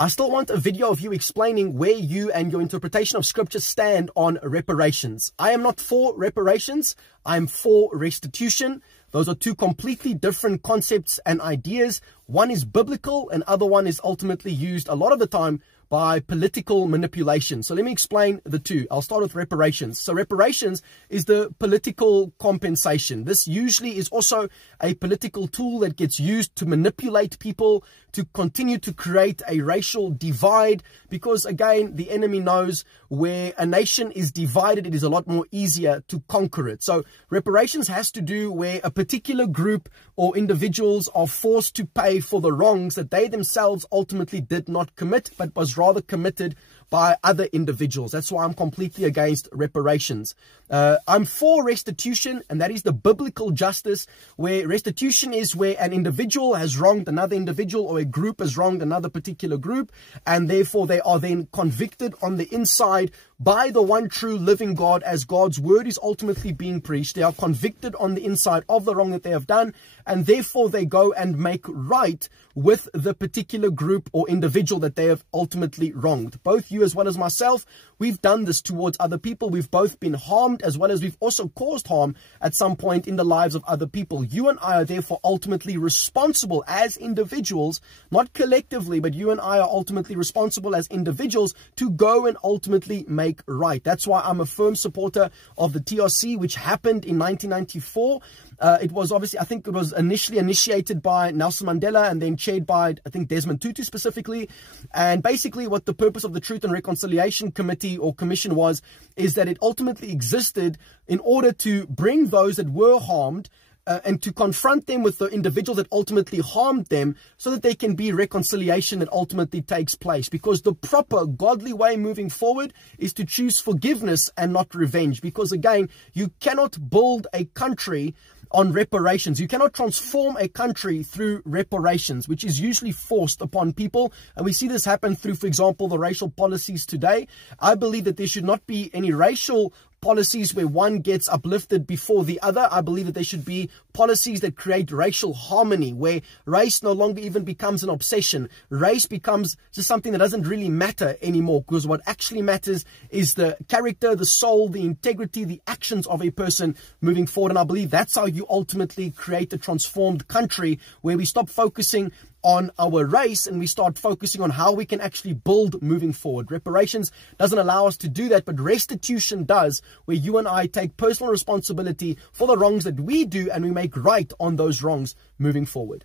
I still want a video of you explaining where you and your interpretation of scripture stand on reparations. I am not for reparations. I'm for restitution. Those are two completely different concepts and ideas. One is biblical and other one is ultimately used a lot of the time by political manipulation. So let me explain the two. I'll start with reparations. So reparations is the political compensation. This usually is also a political tool that gets used to manipulate people, to continue to create a racial divide, because again, the enemy knows where a nation is divided, it is a lot more easier to conquer it. So reparations has to do where a particular group or individuals are forced to pay for the wrongs that they themselves ultimately did not commit, but was rather committed by other individuals. That's why I'm completely against reparations. I'm for restitution, and that is the biblical justice, where restitution is where an individual has wronged another individual or a group has wronged another particular group, and therefore they are then convicted on the inside by the one true living God as God's word is ultimately being preached. They are convicted on the inside of the wrong that they have done, and therefore they go and make right with the particular group or individual that they have ultimately wronged. Both you as well as myself, we've done this towards other people. We've both been harmed as well as we've also caused harm at some point in the lives of other people. You and I are therefore ultimately responsible as individuals, not collectively, but you and I are ultimately responsible as individuals to go and ultimately make right. That's why I'm a firm supporter of the TRC, which happened in 1994. It was obviously, I think it was initially initiated by Nelson Mandela and then chaired by, I think, Desmond Tutu specifically. And basically what the purpose of the Truth and Reconciliation Committee or Commission was, is that it ultimately existed in order to bring those that were harmed and to confront them with the individuals that ultimately harmed them, so that there can be reconciliation that ultimately takes place. Because the proper godly way moving forward is to choose forgiveness and not revenge. Because again, you cannot build a country on reparations. You cannot transform a country through reparations, which is usually forced upon people. And we see this happen through, for example, the racial policies today. I believe that there should not be any racial policies where one gets uplifted before the other. I believe that there should be policies that create racial harmony, where race no longer even becomes an obsession. Race becomes just something that doesn't really matter anymore, because what actually matters is the character, the soul, the integrity, the actions of a person moving forward. And I believe that's how you ultimately create a transformed country, where we stop focusing on our race and we start focusing on how we can actually build moving forward. Reparations doesn't allow us to do that, but restitution does, where you and I take personal responsibility for the wrongs that we do and we make right on those wrongs moving forward.